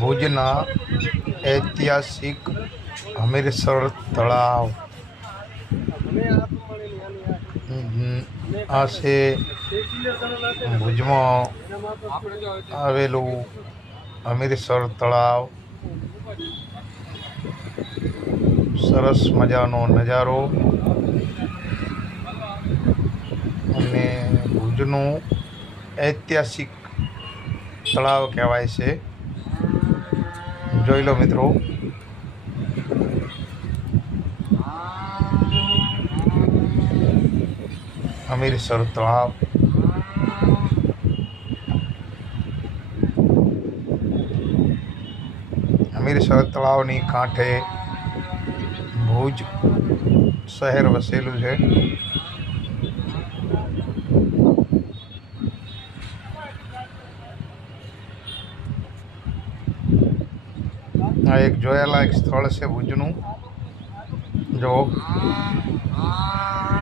ભુજના ઐતિહાસિક હમીરસર તળાવ. આશે ભુજમાં આવેલું હમીરસર તળાવ. સરસ મજાનો નજારો. અને ભુજનું ઐતિહાસિક તળાવ કહેવાય છે જોઈ લો મિત્રો હમીરસર તળાવ હમીરસર તળાવની કાંઠે ભુજ શહેર વસેલું છે આ એક જોયેલાયક સ્થળ છે ભુજનું. જો.